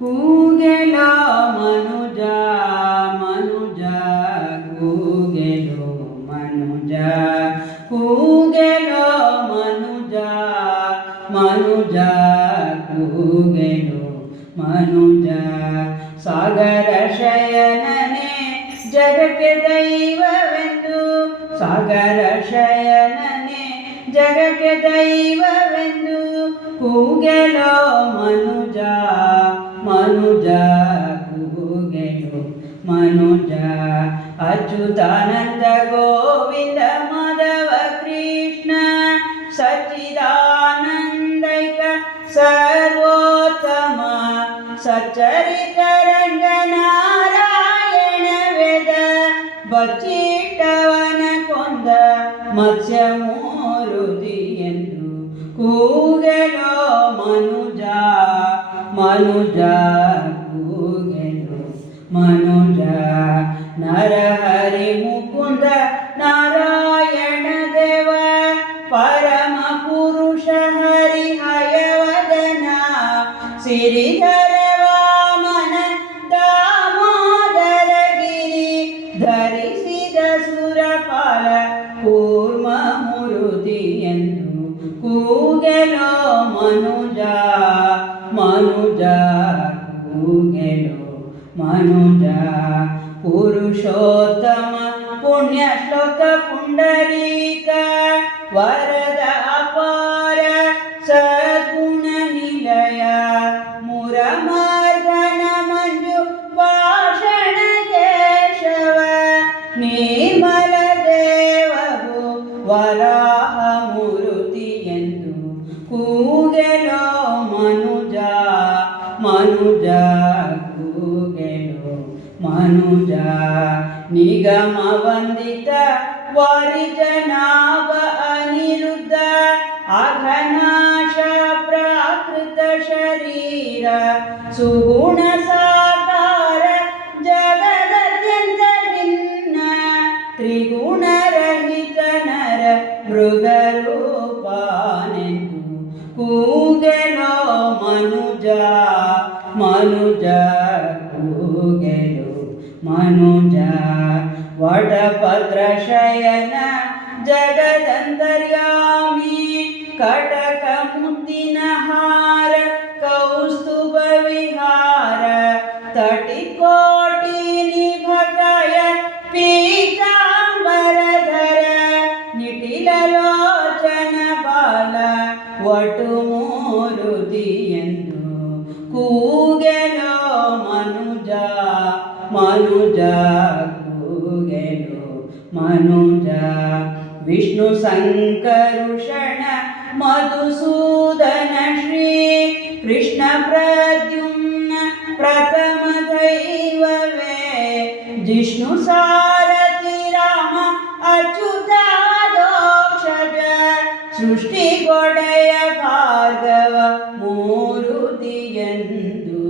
ಕೂಗೆಲೋ ಮನುಜ ಮನುಜ ಕೂಗೆಲೋ ಮನುಜ ಕೂಗೆಲೋ ಮನುಜ ಮನುಜ ಕೂಗೆಲೋ ಮನುಜ ಸಾಗರ ಶಯನನೇ ಜಗಕ್ಕೆ ದೈವವೆಂದು ಸಾಗರ ಶಯನನೇ ಜಗಕ್ಕೆ ದೈವವೆಂದು ಕೂಗೆಲೋ ಮನುಜ ಮನುಜ ಕೂಗೆಲೋ ಮನುಜ ಅಚ್ಯುತಾನಂದ ಗೋವಿಂದ ಮಾಧವ ಕೃಷ್ಣ ಸಚ್ಚಿದಾನಂದೈಕ ಸರ್ವೋತ್ತಮ ಸಚ್ಚರಿತ ರಂಗನಾರಾಯಣ ವೇದ ಬಚ್ಚಿಟ್ಟವನ ಕೊಂದ ಮತ್ಸ್ಯ ಮೂರುತಿ ಎಂದು ಕೂಗೆಲೋ ಮನುಜ ಮನುಜ ಕೂಗೆಲೋ ಮನುಜ ನರಹರಿ ಮುಕುಂದ ನಾರಾಯಣ ದೇವ ಪರಮ ಪುರುಷ ಹರಿ ಹಯವದನ ಸಿರಿಧರ ವಾಮನ ದಾಮೋದರ ಗಿರಿ ಧರಿಸಿದ ಸುರಪಾಲ ಕೂರ್ಮ ಮುರುತಿ ಎಂದು ಕೂಗೆಲೋ ಮನುಜ ಮನುಜ ಕೂಗೆಲೋ ಮನುಜ ಪುರುಷೋತ್ತಮ ಪುಣ್ಯ ಶ್ಲೋಕ ಪುಂಡರೀಕ ವರದ ಅಪಾರ ಸದ್ಗುಣ ನಿಲಯ ಮುರಮರ್ದನ ಮಂಜು ಭಾಷಣ ಕೇಶವ ನಿರ್ಮಲ ದೇವಗು ವರಾಹ ಮೂರುತಿ ಎಂದು ಕೂಗೆಲೋ ಮನುಜ ಮನುಜ ಕೂಗೆಲೋ ಮನುಜ ನಿಗಮ ವಂದಿತ ವಾರಿಜನಾಭ ಅನಿರುದ್ಧ ಅಘನಾಶ ಪ್ರಾಕೃತ ಶರೀರ ಸುಗುಣ ಸಾಕಾರ ಜಗದತ್ಯಂತ ಭಿನ್ನ ತ್ರಿಗುಣ ರಹಿತ ನರ ಮೃಗರೂಪಾನೆಂದು ಕೂಗೆಲೋ ಮನುಜ ಮನುಜ ಕೂಗೆಲೋ ಮನುಜ ವಟಪತ್ರ ಶಯನ ಜಗದಂತರ್ಯಾಮಿ ಕಟಕ ಮುದ್ದಿನ ಹಾರ ಕೌಸ್ತುಭ ವಿಹಾರ ತಟಿಕೋಟಿ ನಿಭಕಯ ಪೀತಾಂಬರಧರ ನಿಟಿಲ ಲೋಚನ ಬಾಲ ವಟು ಮೂರುತಿ ಎಂದು ಕೂಗೆಲೋ ಮನುಜ ಮನುಜ ಕೂಗೆಲೋ ಮನುಜ ವಿಷ್ಣು ಸಂಕರುಷಣ ಮಧುಸೂದನ ಶ್ರೀ ಕೃಷ್ಣ ಪ್ರದ್ಯುಮ್ನ ಪ್ರಥಮ ದೈವವೇ ಜಿಷ್ಣು ಸಾರಥಿ ರಾಮ ಅಚ್ಯುತಾದೋಕ್ಷಜ ಸೃಷ್ಟಿಗೊಡೆಯ ಭಾರ್ಗವ ಮೂರುತಿ ಎಂದು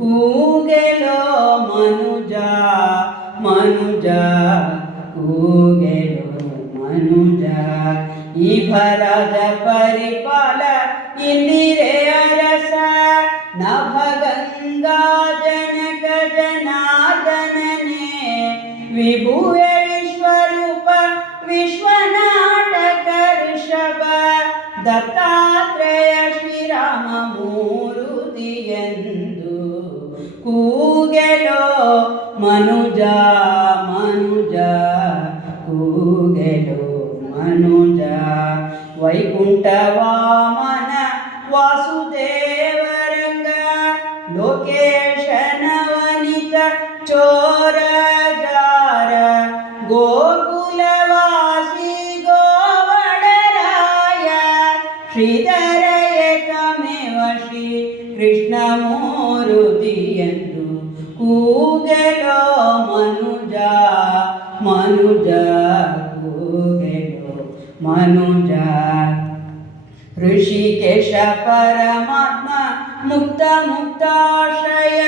ಕೂಗೆಲೋ ಮನುಜ ಮನುಜ ಕೂಗೆಲೋ ಮನುಜ ಈ ಭರದ ಪರಿಪಾಲ ಇಂದಿರೆ ಅರಸ ನಭಗಂಗಾ ಜನಕ ಜನಾರ್ದನನೇ ವಿಭುವ ವಿಶ್ವರೂಪ ವಿಶ್ವನಾಟಕ ಋಷಭ ದತ್ತಾತ್ರೇಯ ಶ್ರೀರಾಮ ಮೂರುತಿ ಎಂದು ಕೂಗೆಲೋ ಮನುಜ ಮನುಜ ಕೂಗೆಲೋ ಮನುಜ ವೈಕುಂಠ ವಾಮನ ವಾಸುದೇವರಂಗ ಲೋಕೇಶನ ವನಿತ ಚೋರ ಜಾರ ಗೋಕುಲವಾಸಿ ಗೋವಡರಾಯ ಶ್ರೀಧರ ಏಕಮೇವ ಶ್ರೀ ಕೃಷ್ಣ ಮೂರುತಿ ಎಂದು ಕೂಗೆಲೋ ಮನುಜ ಮನುಜ ಕೂಗೆಲೋ ಮನುಜ ಋಷಿಕೇಶ ಪರಮಾತ್ಮ ಮುಕ್ತ ಮುಕ್ತಾಶ್ರಯ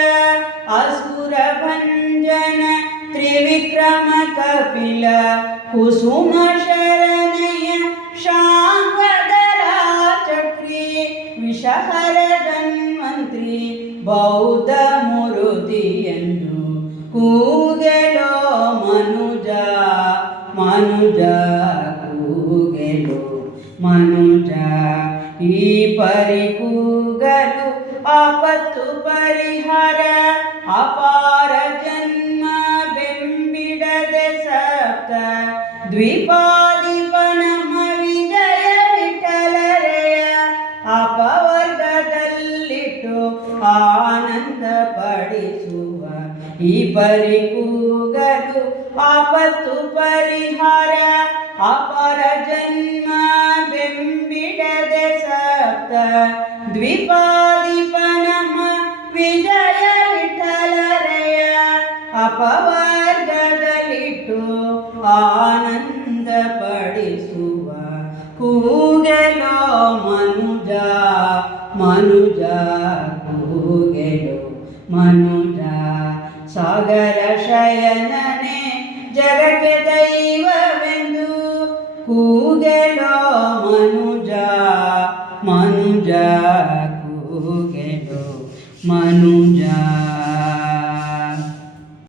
ಅಸುರ ಭಂಜನ ತ್ರಿವಿಕ್ರಮ ಕಪಿಲ ಕುಸುಮ ಶರಣಯ ಶಾಂಗಧರ ಚಕ್ರಿ ವಿಷಹರ ಧನ್ವಂತ್ರಿ ಬೌದ್ಧ ಮೂರುತಿಯನ್ನು ಕೂಗೆಲೋ ಮನುಜ ಮನುಜ ಕೂಗೆಲೋ ಮನುಜ. ಈ ಪರಿ ಕೂಗಲು ಆಪತ್ತು ಪರಿಹಾರ ಅಪಾರ ಜನ್ಮ ಬೆಂಬಿಡದೆ ಸಪ್ತ ದ್ವಿಪಾದಿಪನ ವಿಜಯ ವಿಠಲರೆಯ ಅಪವರ್ಗದಲ್ಲಿಟ್ಟು ಆನಂದ ಪಡಿಸುವ ಈ ಪರಿ ಕೂಗಲು ಆಪತ್ತು ಪರಿಹಾರ ಅಪರ ಜನ್ಮ ಬೆಂಬಿಡದೆ ಸಪ್ತ ದ್ವಿಪಾದಿಪನ ವಿಜಯ ವಿಠಲರೆಯ ಅಪವರ್ಗದಲ್ಲಿಟ್ಟು ಆನಂದ ಪಡಿಸುವ ಕೂಗೆಲೋ ಮನುಜ ಮನುಜ ಕೂಗೆಲೋ ಮನುಜ. ಸಾಗರ ಶಯನನೆ ಜಗಕ್ಕೆ ದೈವವೆಂದು ಕೂಗೆಲೋ ಮನುಜ ಮನುಜ ಕೂಗೆಲೋ ಮನುಜ.